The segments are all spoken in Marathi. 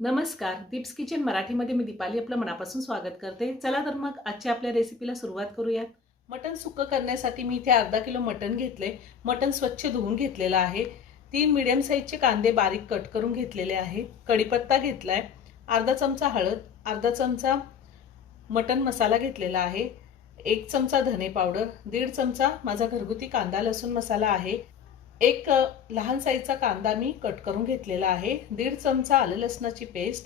नमस्कार. दीप्स किचन मराठीमध्ये मी दीपाली आपलं मनापासून स्वागत करते. चला तर मग आजच्या आपल्या रेसिपीला सुरुवात करूयात. मटण सुक्कं करण्यासाठी मी इथे अर्धा किलो मटण घेतले. मटण स्वच्छ धुवून घेतलेलं आहे. 3 मीडियम साईजचे कांदे बारीक कट करून घेतलेले आहे. कढीपत्ता घेतलाय. अर्धा चमचा हळद, अर्धा चमचा मटण मसाला घेतलेला आहे. 1 चमचा धने पावडर, 1.5 चमचा माझा घरगुती कांदा लसूण मसाला आहे. एक लहान साईजचा कांदा मी कट करून घेतलेला आहे. 1.5 चमचा आलं लसणाची पेस्ट,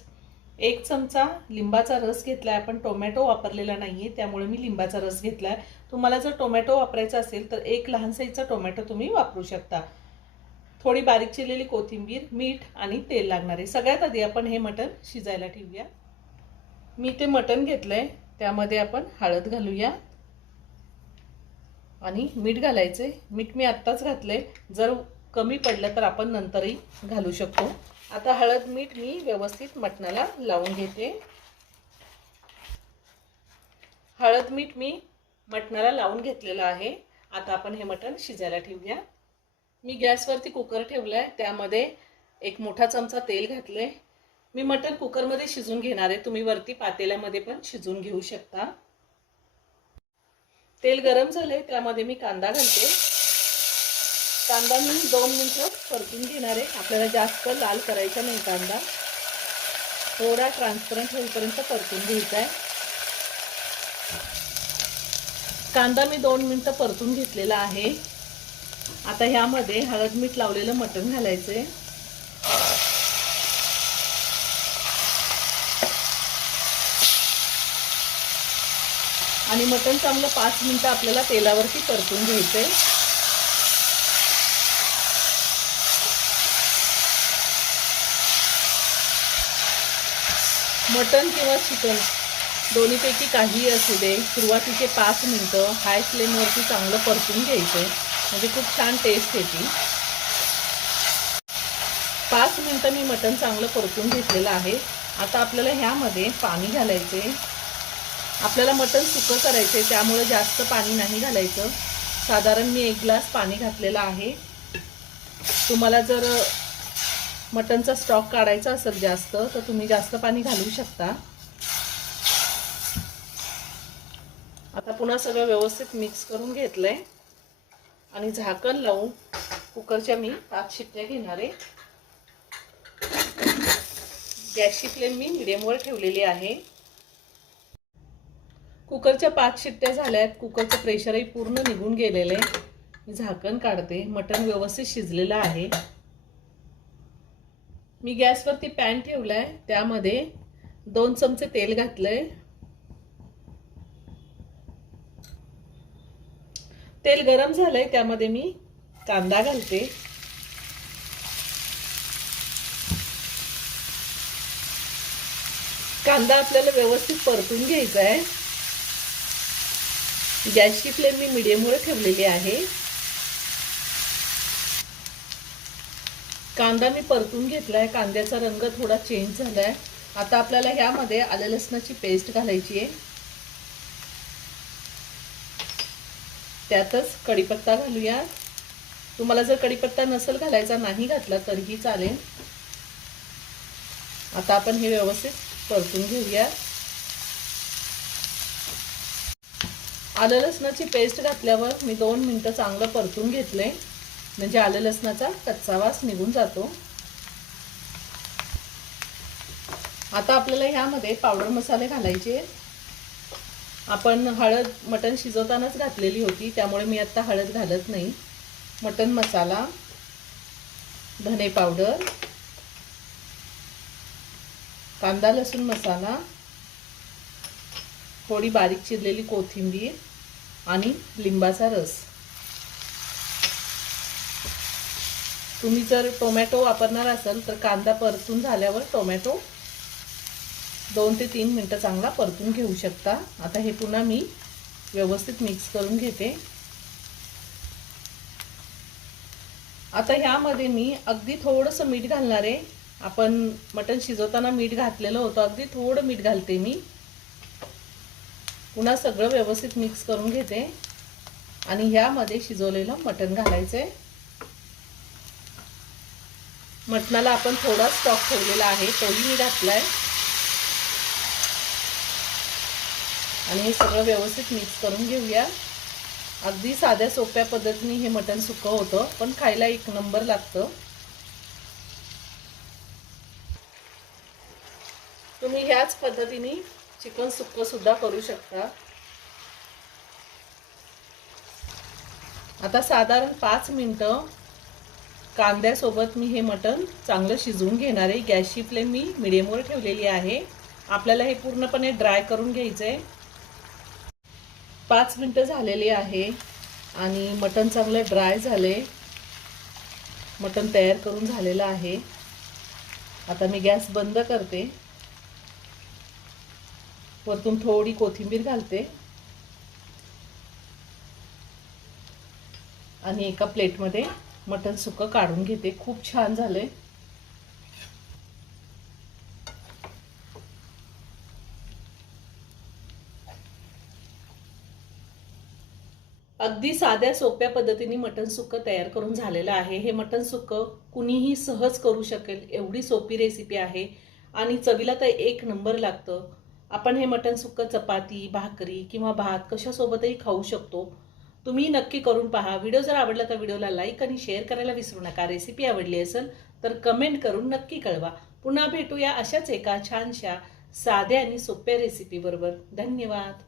1 चमचा लिंबाचा रस घेतलाय. आपण टोमॅटो वापरलेला नाहीये त्यामुळे मी लिंबाचा रस घेतलाय. तुम्हाला जर टोमॅटो वापरायचा असेल तर एक लहान साईजचा टोमॅटो तुम्ही वापरू शकता. थोडी बारीक चिरलेली कोथिंबीर, मीठ आणि तेल लागणार आहे. सगळ्यात आधी आपण हे मटण शिजायला ठेवूया. मी ते मटण घेतलंय त्यामध्ये आपण हळद घालूया आणि मीठ घालायचे. मीठ मी आत्ताच घातले, जर कमी पडलं तर आपण नंतरही घालू शकतो. आता हळद मीठ मी व्यवस्थित मटणाला लावून घेते. हळद मीठ मी मटणाला लावून घेतलेलं आहे. आता आपण हे मटण शिजायला ठेवूया. मी गॅसवरती कुकर ठेवलाय, त्यामध्ये एक मोठा चमचा तेल घातले. मी मटण कुकरमध्ये शिजून घेणार आहे. तुम्ही वरती पातेल्यामध्ये पण शिजून घेऊ शकता. तेल गरम झाले, त्यामध्ये मी कांदा घालते. कांदा मी 2 मिनिटं परतून घेणार आहे. आपल्याला जास्त लाल करायचा नाही, कांदा थोडा ट्रान्सपरंट होईपर्यंत परतून घ्यायचा आहे. कांदा मी 2 मिनिटं परतून घेतलेला आहे. आता ह्यामध्ये हळद मीठ लावलेलं मटण घालायचंय. आणि मटण चांगलं 5 मिनिटं आपल्याला तेलावरती परतून घ्यायचंय. मटण किंवा चिकन दोन्हीपैकी काहीही असू दे, सुरुवातीचे 5 मिनिटं हाय फ्लेमवरती चांगलं परतून घ्यायचंय, म्हणजे खूप छान टेस्ट येते. 5 मिनिटं मी मटण चांगलं परतून घेतलेलं आहे. आता आपल्याला ह्यामध्ये पाणी घालायचे. आपल्याला मटण सुकं करायचे त्यामुळे जास्त पाणी नाही घालायचं. साधारण मी 1 ग्लास पाणी घातलेलं आहे. तुम्हाला जर मटणचा स्टॉक काढायचा असेल जास्त तर तुम्ही जास्त पाणी घालू शकता. आता पुन्हा सगळं व्यवस्थित मिक्स करून घेतलंय आणि झाकण लावून कुकरच्या मी 5 शिट्ट्या घेणार आहे. गॅसची फ्लेम मी मीडियमवर ठेवलेली आहे. कुकरच्या 5 शिट्ट्या झाल्यात. कुकरचं प्रेशरही पूर्ण निघून गेलेलं आहे. मी झाकण काढते. मटण व्यवस्थित शिजलेलं आहे. मी गॅसवरती पॅन ठेवलाय, त्यामध्ये 2 चमचे तेल घातलंय. तेल गरम झालंय, त्यामध्ये मी कांदा घालते. कांदा आपल्याला व्यवस्थित परतून घ्यायचा आहे. गॅसची फ्लेम मी मीडियमवर ठेवलेली आहे. कांदा मी परतून घेतलाय. कांद्याचा रंग थोडा चेंज झालाय. आता आपल्याला ह्यामध्ये आलं लसणाची पेस्ट घालायची आहे. त्यातच कढीपत्ता घालूया. तुम्हाला जर कढीपत्ता नसेल घालायचा, नाही घातला तरीही चालेल. आता आपण हे व्यवस्थित परतून घेऊया. आलं लसणाची पेस्ट घातल्यावर मी 2 मिनिटं चांगलं परतून घेतले, म्हणजे आलं लसणाचा कच्चा वास निघून जातो. आता आपल्याला ह्यामध्ये पावडर मसाले घालायचे. आपण हळद मटण शिजवतानाच घातलेली होती, त्यामुळे मी आता हळद घालत नाही. मटण मसाला, धने पावडर, कांदा लसूण मसाला, थोडी बारीक चिरलेली कोथिंबीर आणि लिंबाचा रस. तुम्ही जर टोमॅटो वापरणार असाल तर कांदा परतून झाल्यावर टोमॅटो 2 ते 3 मिनिटं चांगला परतून घेऊ शकता. आता हे पुन्हा मी व्यवस्थित मिक्स करून घेते. आता ह्यामध्ये मी अगदी थोडंसं मीठ घालणार आहे. आपण मटण शिजवताना मीठ घातलेलं होतं, अगदी थोडं मीठ घालते मी. पुन्हा सगळं व्यवस्थित मिक्स करून घेते आणि ह्यामध्ये शिजवलेलं मटण घालायचंय. मटणाला आपण थोडा स्टॉक ठेवलेला आहे तोही मी घातलाय आणि हे सगळं व्यवस्थित मिक्स करून घेऊया। अगदी साध्या सोप्या पद्धतीने हे मटण सुक्कं होतं, पण खायला एक नंबर लागतं। तुम्ही ह्याच पद्धतीने चिकन सुक्कं सुद्धा करू शकता। आता साधारण 5 मिनिटं कांद्यासोबत मी हे मटण चांगलं शिजवून घेणार आहे। गॅसची फ्लेम मी मीडियमवर ठेवलेली आहे। आपल्याला हे पूर्णपणे ड्राय करून घ्यायचंय। 5 मिनिटं झालेली आहे आणि मटण चांगलं ड्राय झाले। मटण तयार करून झालेलं आहे। आता मी गॅस बंद करते, वरतून थोडी कोथिंबीर घालते आणि एका प्लेटमध्ये मटण सुक्कं काढून घेते। खूप छान झाले। अगदी साध्या सोप्या पद्धतीने मटण सुक्कं तयार करून झालेलं आहे। हे मटण सुक्कं कुणीही सहज करू शकेल एवढी सोपी रेसिपी आहे आणि चवीला तर एक नंबर लागतं। आपण हे मटण सुक्कं चपाती, भाकरी किंवा भात कशासोबतही खाऊ शकतो। तुम्ही नक्की करून पहा। व्हिडिओ जर आवडला तर व्हिडिओला लाईक आणि शेअर करायला विसरू नका। रेसिपी आवडली असेल तर कमेंट करून नक्की कळवा। पुन्हा भेटूया अशाच एका छानशा साध्या आणि सोप्या रेसिपी बरोबर। धन्यवाद।